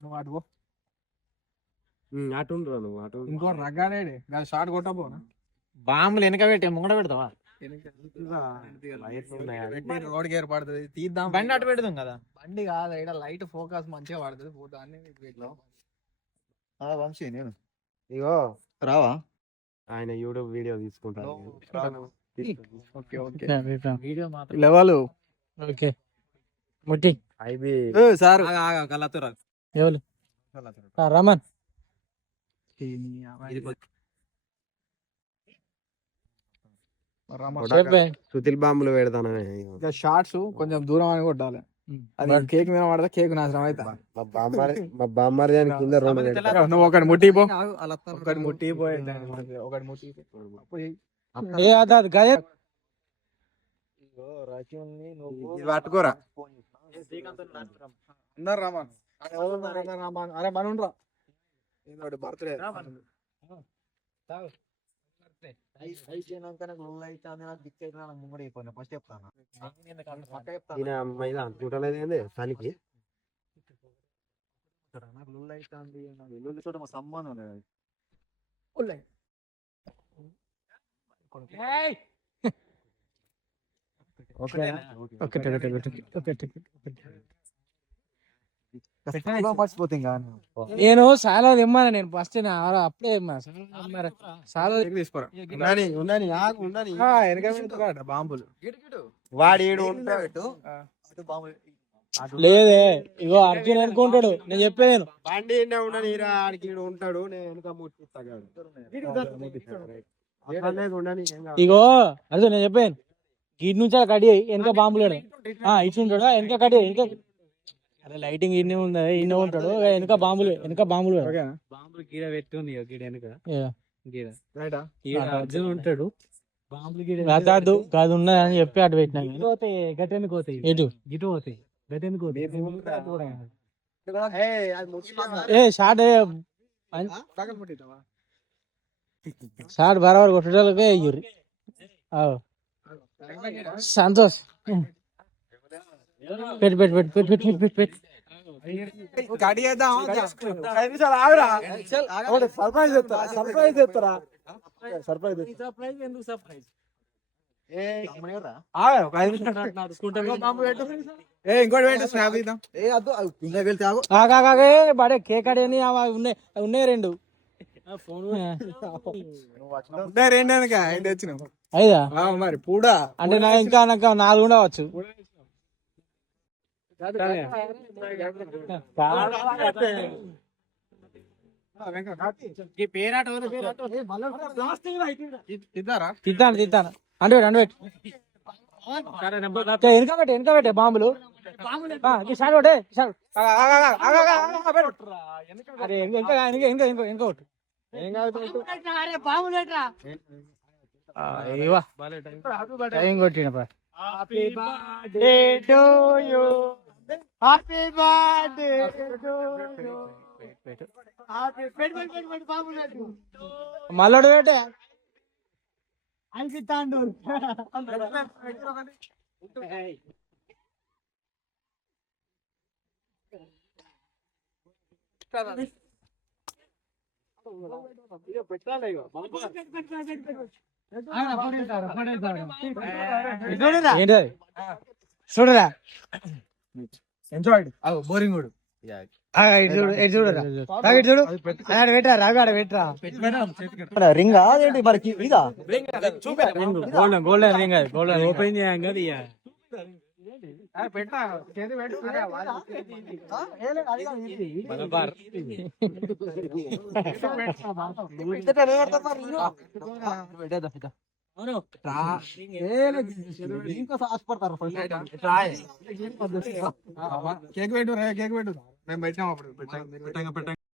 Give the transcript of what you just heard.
నువ్వు అటు పో. అటు నువ్వు అటు ఇంకో రగ్గానే షార్ట్ కొట్టబో. బాంబులు వెనక పెట్టి ముంగడ పెడతావా? రోడ్కి ఏర్పడుతుంది తీద్దాం. బండి అటు పెడదాం కదా. బండి కాదు, ఇక్కడ లైట్ ఫోకస్ మంచిగా పడుతుంది. పోతాన్ని వంశీ నేను ఇగో రావా? ఆయన యూట్యూబ్ వీడియో తీసుకుంటాను. ఓకే ఓకే వీడియో మాత్రం లెవెల్. ఓకే ముట్టి ఐబి సార్ కళ్ళతో ఎవరు రమన్ సుతిల్ బాంబులు పెడతానని ఇంకా షార్ట్స్ కొంచెం దూరం అని కొట్టాలి. అది కేక్ మీద పడితే కేక్ నాశనం అవుతా. మా బామ్మర్ కింద రెండు నువ్వు ఒకటి ముట్టిపో, ఒకటి ముట్టిపో, ఒకటి ముట్టి పట్టుకోరా. అందరు రామన్ అరే మనుండ్రా బర్త్డే అనుకుంటలేదు తనకి సంబంధం లేదు. మర్చిపోతే నేను చాలా తెమ్మన్నా. నేను ఫస్ట్ అప్పుడే చాలా తీసుకోరా. బాంబులు వాడి లేదే. ఇగో అర్జున్ అనుకుంటాడు నేను చెప్పేది. బండి ఉండని ఆడికి ఉంటాడు. నేను వెనుక ముట్టిస్తాడు. ఇగో అర్జున్ నేను చెప్పాను. గిడి నుంచి కడి వెనక బాంబులేడు ఇచ్చి ఉంటాడు. వెనక కడి వెనక అరే లైటింగ్ ఇన్ని ఉంది. ఇన్ని ఉంటాడు వెనక బాంబులు బాంబులు గీడ పెట్టుంది. గీడ వెనక అర్జున్ ఉంటాడు. బాంబులు కాదు ఉన్నదని చెప్పి అటు పెట్టినా. గట్టెందుకు పోతాయి ఎటు గిటు పోతాయి. గట్టెందుకు షార్ట్ షార్ట్ బరాబర్ కొట్టడాలకే అయ్యూరి. సంతోష్ పెట్టు పెట్టు పెట్టు పెట్టు పెట్టు పెట్టు పెట్టు సర్ప్రైజ్ చెప్తారా? సర్ప్రైజ్ ఎందుకు సర్ప్రైజ్? ఇంకోటి పెట్టు స్నాప్ తీద్దాం. బడే కేక్ అడేని ఉన్నాయి రెండు. రెండు వచ్చినావు అయిదా మరి పూడా అంటే నాకు ఇంకా నాకు 4 ఉండవచ్చు. తిత్తాను తిత్తాను అంటే వెనక పెట్టే బాంబులు. అరే ఇంకా కొట్టు. టైం కొట్టిన మల్లడు పెట్టే అనిపిస్తాండు. చూడరా బోరింగ్ రింగ్ అదేంటి మరి ఇదా గోల్డెన్ రింగ్ గోల్డెన్ ఓపెన్ చేయండి. కేక్ పెట్టు మేము పెట్టాము అప్పుడు పెట్టాం